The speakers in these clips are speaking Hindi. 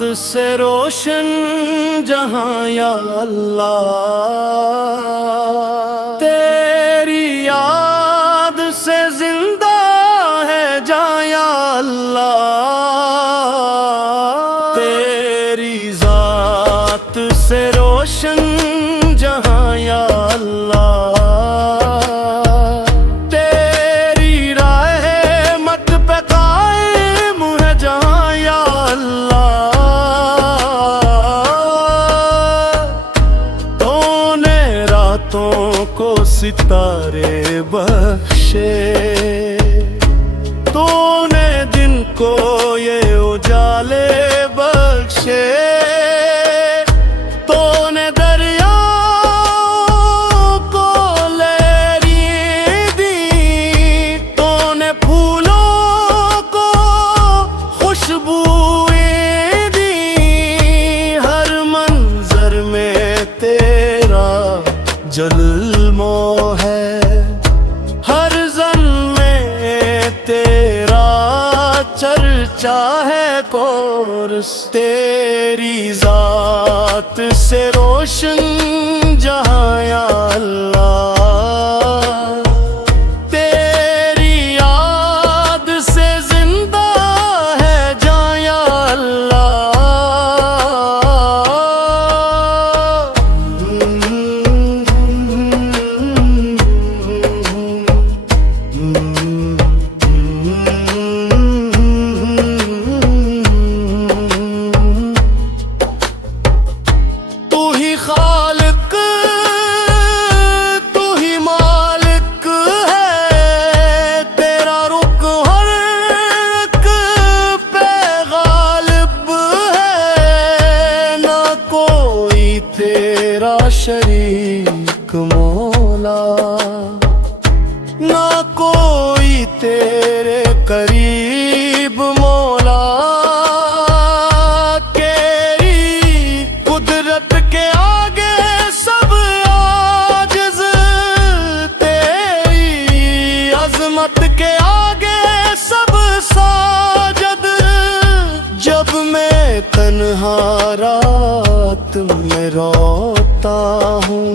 से रोशन जहां या अल्लाह, तेरी याद से जिंदा है जहां या अल्लाह। तेरी जात से रोशन जहां या अल्लाह, तेरी रहमत पे कायम है जहां या अल्लाह। तूने रातों को सितारे बख्शे, तूने दिन को ये उजाले बख्शे, तूने दरियाओं को लहरी दी, तूने फूलों को खुशबुएं दी। हर मंजर में तेरा जल्मो है, हर जन में तेरा चर्चा है कोर्स। तेरी जात से रोशन जहां या अल्लाह, तेरी याद से जिंदा है जहां या खालिक तू ही मालिक है, तेरा रुख हर एक पे गालिब है। ना कोई तेरा शरीक मौला, ना कोई तेरे करीब मौला। कुदरत के आगे सब आजिज़, तेरी अज़मत के आगे सब साजद। जब मैं तन्हा रात में रोता हूँ,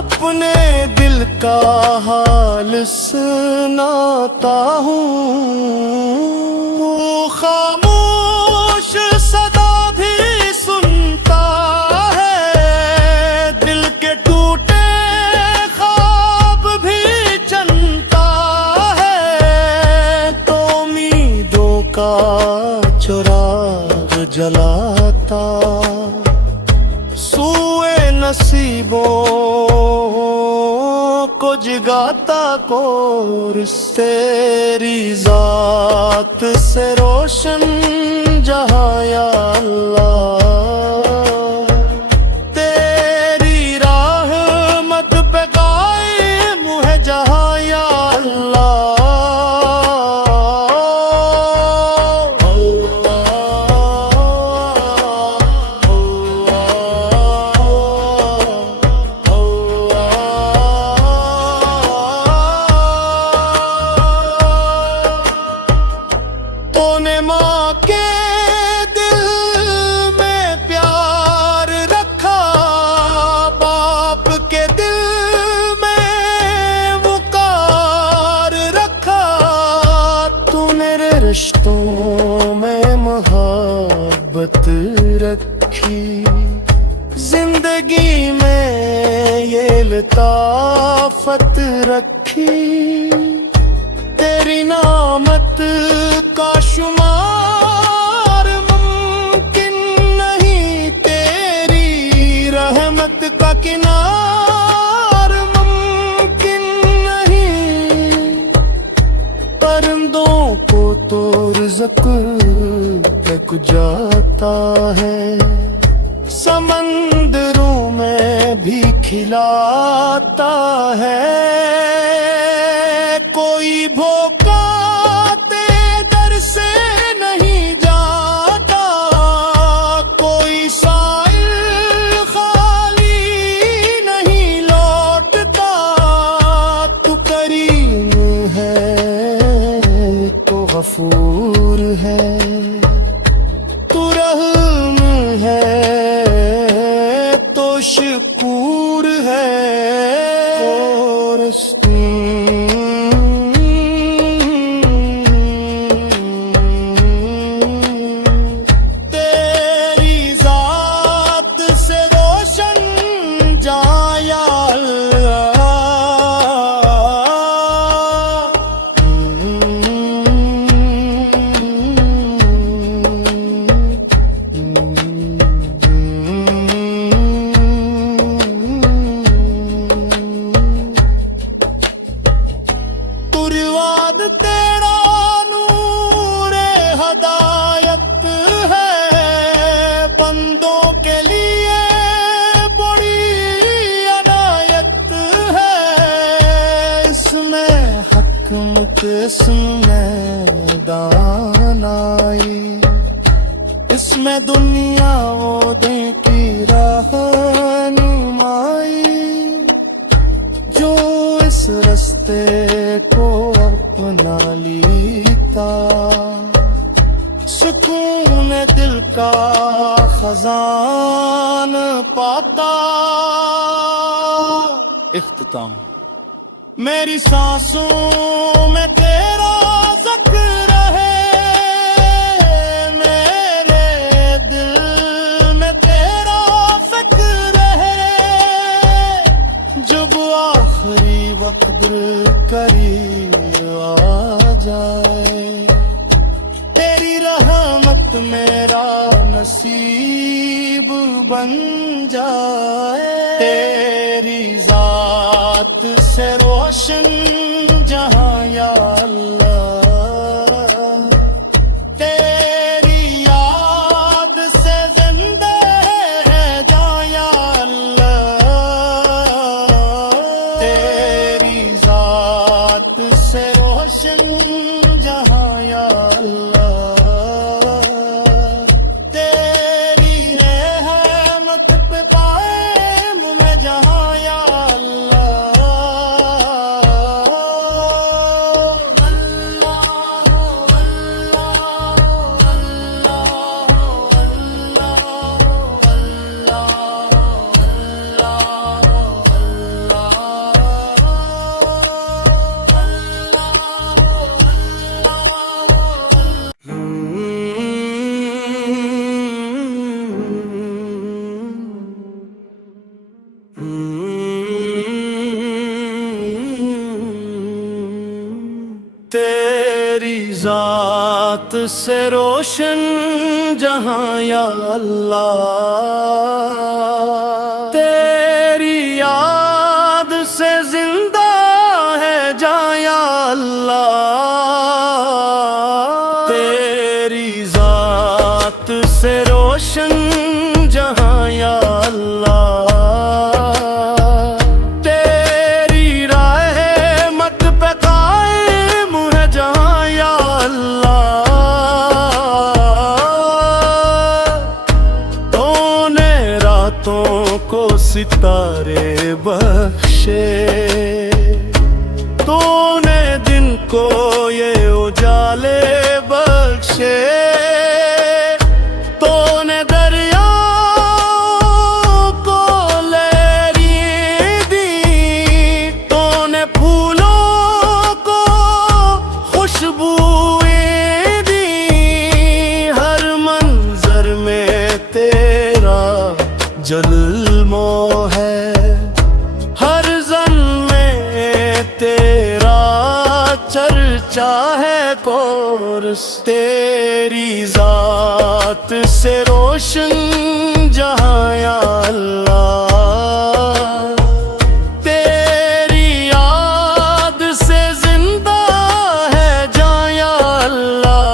अपने दिल का हाल सुनाता हूँ। खामोश सदा भी सुनता है, दिल के टूटे ख्वाब भी चनता है। तो उम्मीदों का चिराग जलाता, सूए नसीबों को जगाता कोर्स। तेरी जात से रोशन जहां या अल्लाह, तेरी रहमत पे कायम है जहां या अल्लाह। तूने माँ के दिल में प्यार रखा, बाप के दिल में वक़ार रखा। तूने रिश्तों में मोहब्बत रखी, जिंदगी में ये लताफत रखी। तेरी नामत का शुमार मुमकिन नहीं, तेरी रहमत का किनार मुमकिन नहीं। परिंदों को तो रिज़्क़ लग जाता है, समंदरों में भी खिलाता है। कोई भूखा दर से नहीं जाता, कोई साइल खाली नहीं लौटता। तू करीम है तो गफूर है, तू है तो शकूर है तेरी जात से रोशन जाया कुर्बान तेरा नूरे हदायत है बंदों के लिए बड़ी अनायत है इसमें हकमत इसमें दानाई इसमें दुनिया वो दे की रहनुमाई जो इस रास्ते को अपना लीता सुकून दिल का खजान पाता। इख्तिताम मेरी सांसों में तेरा ज़िक्र है मेरे दिल में तेरा फ़िक्र है जब आखिरी वक्त करीब आ जाए तेरी रहमत मेरा नसीब बन जाए तेरी जात से रोशन जहां या अल्लाह तेरी याद से जिंदा है जहां या अल्लाह तेरी जात से रोशन जहां या अल्लाह तेरी रहमत पे कायम मैं जहां या तेरी जात से रोशन जहां या अल्लाह तेरी याद से जिंदा है जहां या अल्लाह तेरी जात से रोशन जहां या अल्लाह को सितारे बख्शे तूने दिन को ये उजाले बख्शे तूने दरिया को लहरी दी तूने फूलों को खुशबुएं दी हर मंजर में तेरा जल्मो है हर जन में तेरा चर्चा है कोर्स तेरी जात से रोशन जहां या अल्लाह तेरी याद से जिंदा है जहां या अल्लाह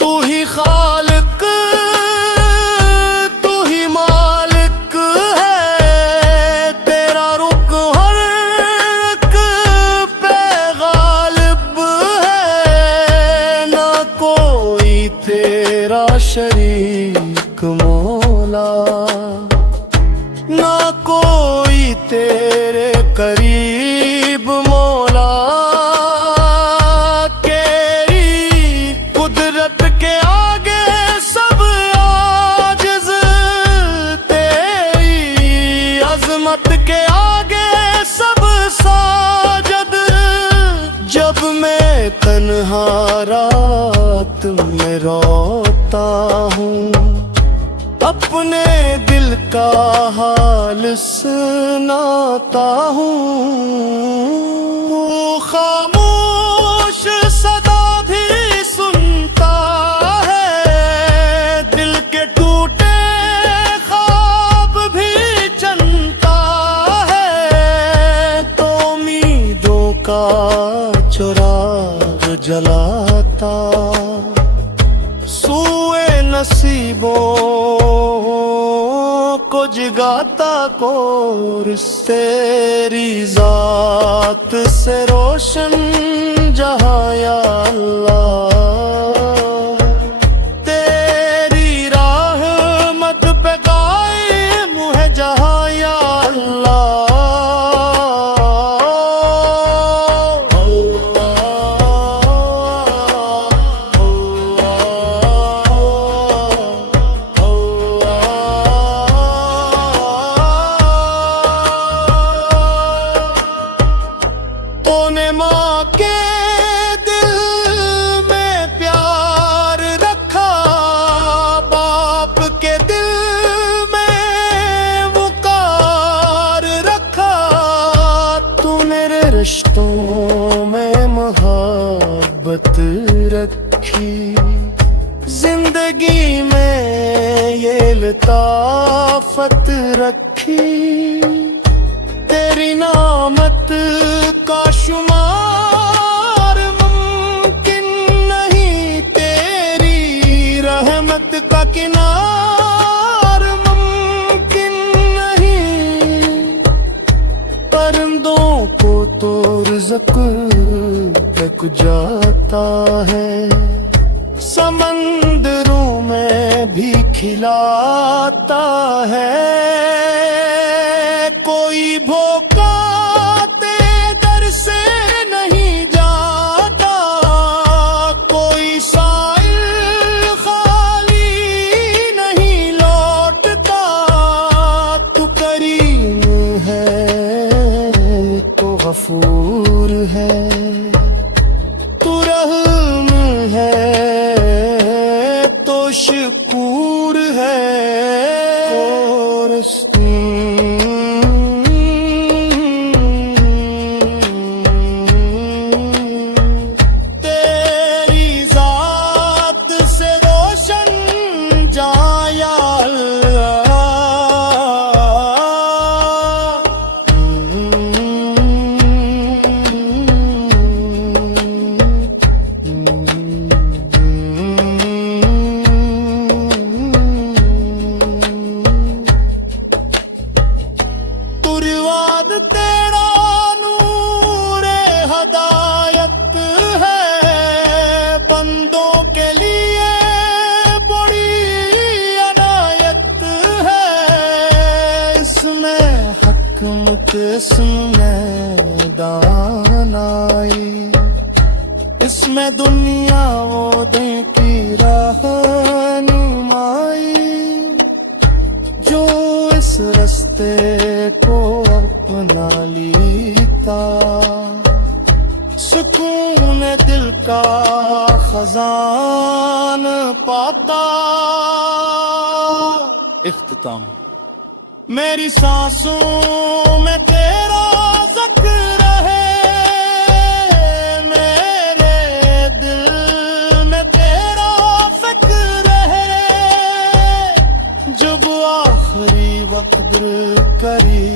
तू ही खालिक तू तेरा शरीक मौला, ना कोई तेरे करीब मौला। तेरी कुदरत के आगे सब आजिज़, तेरी अज़मत के आगे सब साजद। जब मैं तन्हा रात में रोता हूँ, अपने दिल का हाल सुनाता हूँ। वो खामोश सदा भी सुनता है, दिल के टूटे ख्वाब भी चनता है। तो उम्मीदों का चिराग जलाता, सूए नसीबों को जगाता। कोर तेरी जात से रोशन जहाँ या अल्लाह, तेरी रहमत पे कायम है जहाँ या अल्लाह। तूने माँ के दिल में प्यार रखा, बाप के दिल में वक़ार रखा। तूने रिश्तों में मोहब्बत रखी, जिंदगी में ये लताफत रखी। तेरी नामत का शुमार मुमकिन नहीं, तेरी रहमत का किनार मुमकिन नहीं। परिंदों को तो रिज़्क़ तक जाता है, समंदरों में भी खिलाता है। कोई भूखा दर से नहीं जाता, कोई साइल खाली नहीं लौटता। तू करीम है तो गफूर है, तू रहम है तो शकूर है। और तेरा नूरे हदायत है, बंदों के लिए बड़ी अनायत है। इसमें हकम इसमें दानाई, इसमें दुनिया वो दे की रहनुमाई। जो इस रास्ते को अपना लीता, सुकून दिल का खजान पाता। इख्तिताम। मेरी सांसों में तेरा ज़िक्र है, मेरे दिल में तेरा फ़िक्र है। जब आखिरी वक्त दिल करी